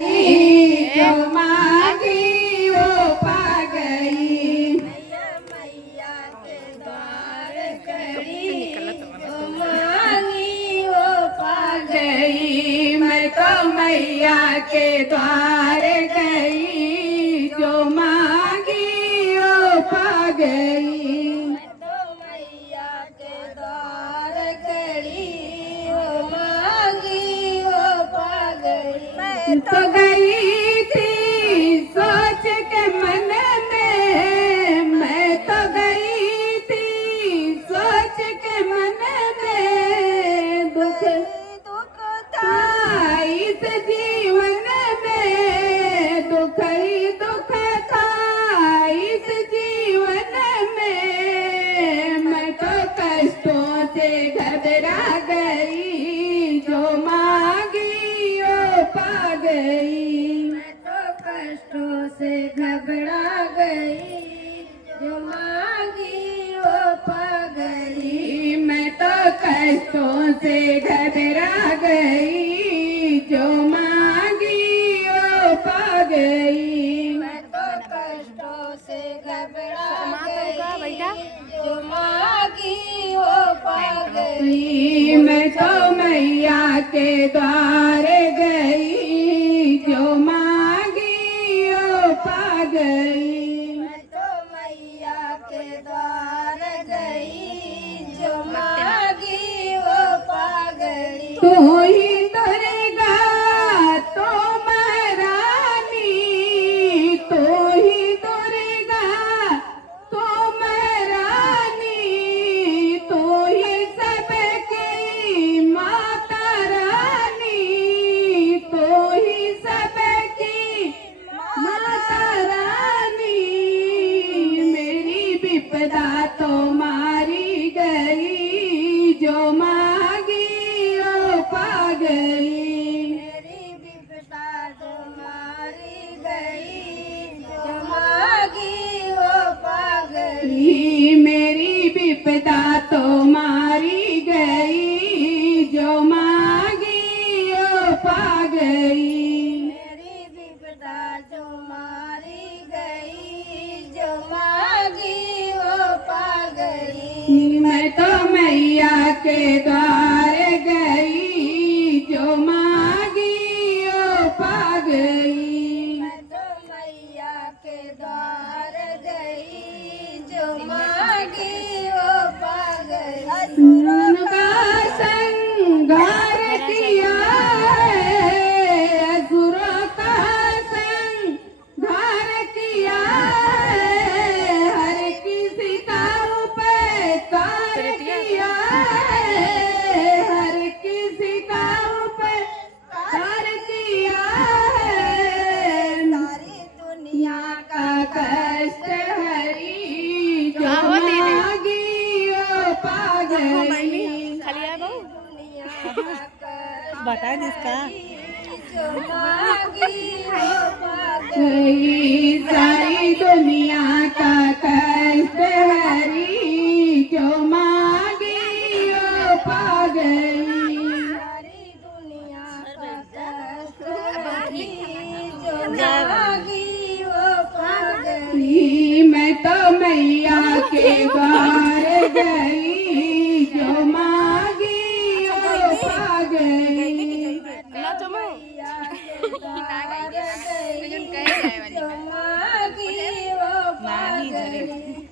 जो मांगी वो पा गई। मैया के द्वार खड़ी, जो मांगी वो पा गई। मैं तो मैया के द्वार गई, जो मांगी वो पा गई। मैं तो मैया के द्वार खड़ी, वो मांगी वो पा गई। मैं तो गई थी सोच के मन में, मैं तो गई थी सोच के मन में। दुख दुख था इस जीवन में, दुख ही दुख था इस जीवन में। मैं तो कष्टों से घबरा गई, जो मांगी वो पा गई। मैं तो कष्टों से घबरा गई, जो मांगी वो पा गई। मैं तो कष्टों से घबरा गई, जो मांगी वो पा गई। मैं तो कष्टों से घबरा गई, जो मांगी वो पा गई। मैं तो मैया के द्वार गई, जो मांगी वो पा गई। मैं तो मैया के द्वार गई, जो मांगी वो पा गई। तू ही दुर्गा तो महारानी, तू ही दुर्गा तो महारानी, तू ही सबकी माता रानी, तू ही सबकी माता रानी। मेरी विपदा तो मारी गई, जो मांगी वो पा गई। मेरी विपदा जो मारी गई, जो मांगी वो पा गई। मेरी विपदा तो मारी गई, जो मांगी वो पा गई। मेरी विपदा जो मारी गई, जो मांगी वो पा गई। मैं तो मैया के द्वार गई, जो मांगी वो पा गई। मैं तो मैया के द्वार गई, जो मांगी वो पा गई। उनका संगार किया है, असुरों का संहार किया है, हर किसी का उपकार किया है, हर किसी का उपकार किया है। सारी दुनिया का कष्ट हरी, जो मांगी वो पा गई। दुनिया का बता जिसका जो मांगी वो पा गई। सारी दुनिया का कष्ट हरी, जो मांगी वो पा गई। सारी दुनिया का कष्ट हरी, जो मांगी वो पा गई। मैं तो मैया के द्वार गई, जो मांगी वो पा गई। मैया के द्वार गई, जो मांगी वो पा गई।